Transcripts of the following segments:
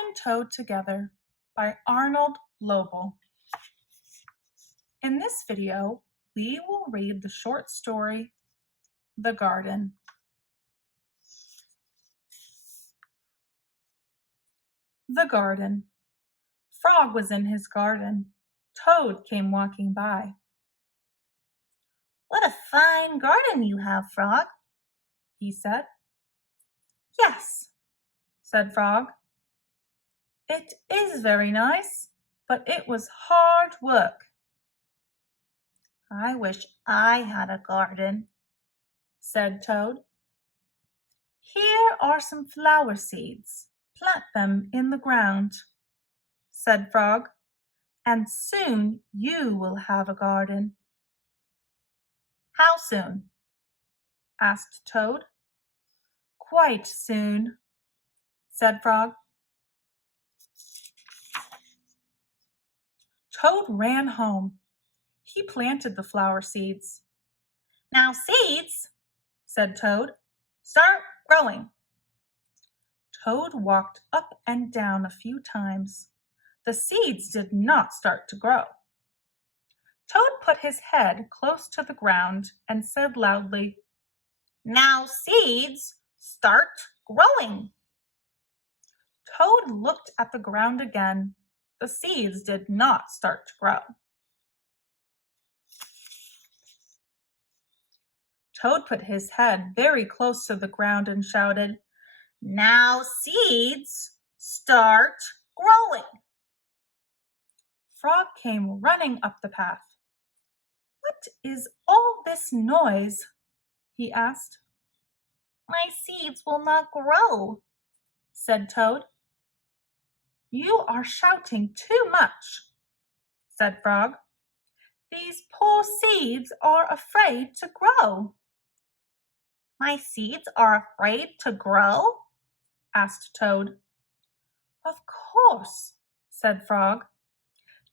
Having Toad Together by Arnold Lobel. In this video, we will read the short story, The Garden. The garden. Frog was in his garden. Toad came walking by. "What a fine garden you have, Frog," he said. "Yes," said Frog. "It is very nice, but it was hard work." "I wish I had a garden," said Toad. "Here are some flower seeds. Plant them in the ground," said Frog, "and soon you will have a garden." "How soon?" asked Toad. "Quite soon," said Frog. Toad ran home. He planted the flower seeds. "Now, seeds," said Toad, "start growing." Toad walked up and down a few times. The seeds did not start to grow. Toad put his head close to the ground and said loudly, "Now, seeds, start growing." Toad looked at the ground again. The seeds did not start to grow. Toad put his head very close to the ground and shouted, "Now, seeds, start growing." Frog came running up the path. "What is all this noise?" he asked. "My seeds will not grow," said Toad. "You are shouting too much," said Frog. "These poor seeds are afraid to grow." "My seeds are afraid to grow?" asked Toad. "Of course," said Frog.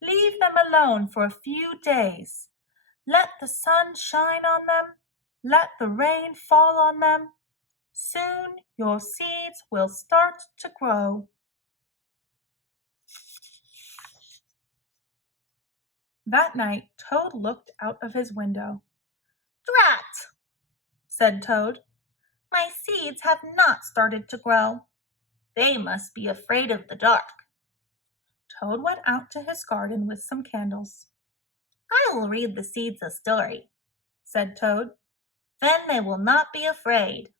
"Leave them alone for a few days. Let the sun shine on them. Let the rain fall on them. Soon your seeds will start to grow." That night, Toad looked out of his window. "Drat!" said Toad. "My seeds have not started to grow. They must be afraid of the dark." Toad went out to his garden with some candles. "I will read the seeds a story," said Toad. "Then they will not be afraid."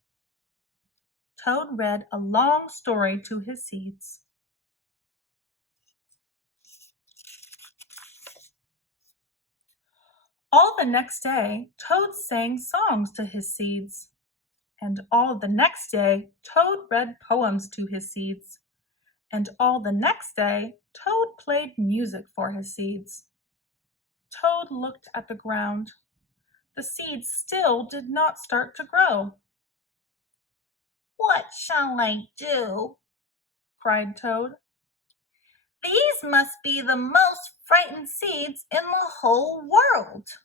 Toad read a long story to his seeds. All the next day, Toad sang songs to his seeds. And all the next day, Toad read poems to his seeds. And all the next day, Toad played music for his seeds. Toad looked at the ground. The seeds still did not start to grow. "What shall I do?" cried Toad. "These must be the most frightened seeds in the whole world."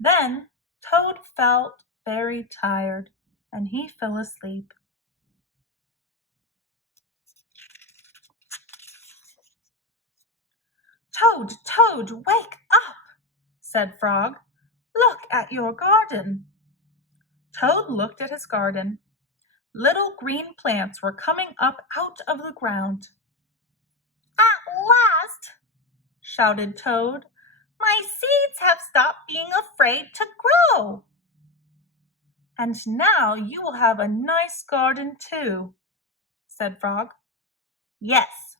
Then Toad felt very tired, and he fell asleep. "Toad, Toad, wake up!" said Frog. "Look at your garden." Toad looked at his garden. Little green plants were coming up out of the ground. "At last," shouted Toad, "my seeds have stopped being afraid to grow." "And now you will have a nice garden too," said Frog. "Yes,"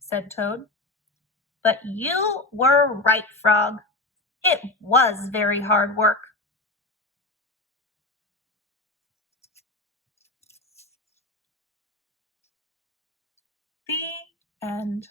said Toad. "But you were right, Frog. It was very hard work." The end.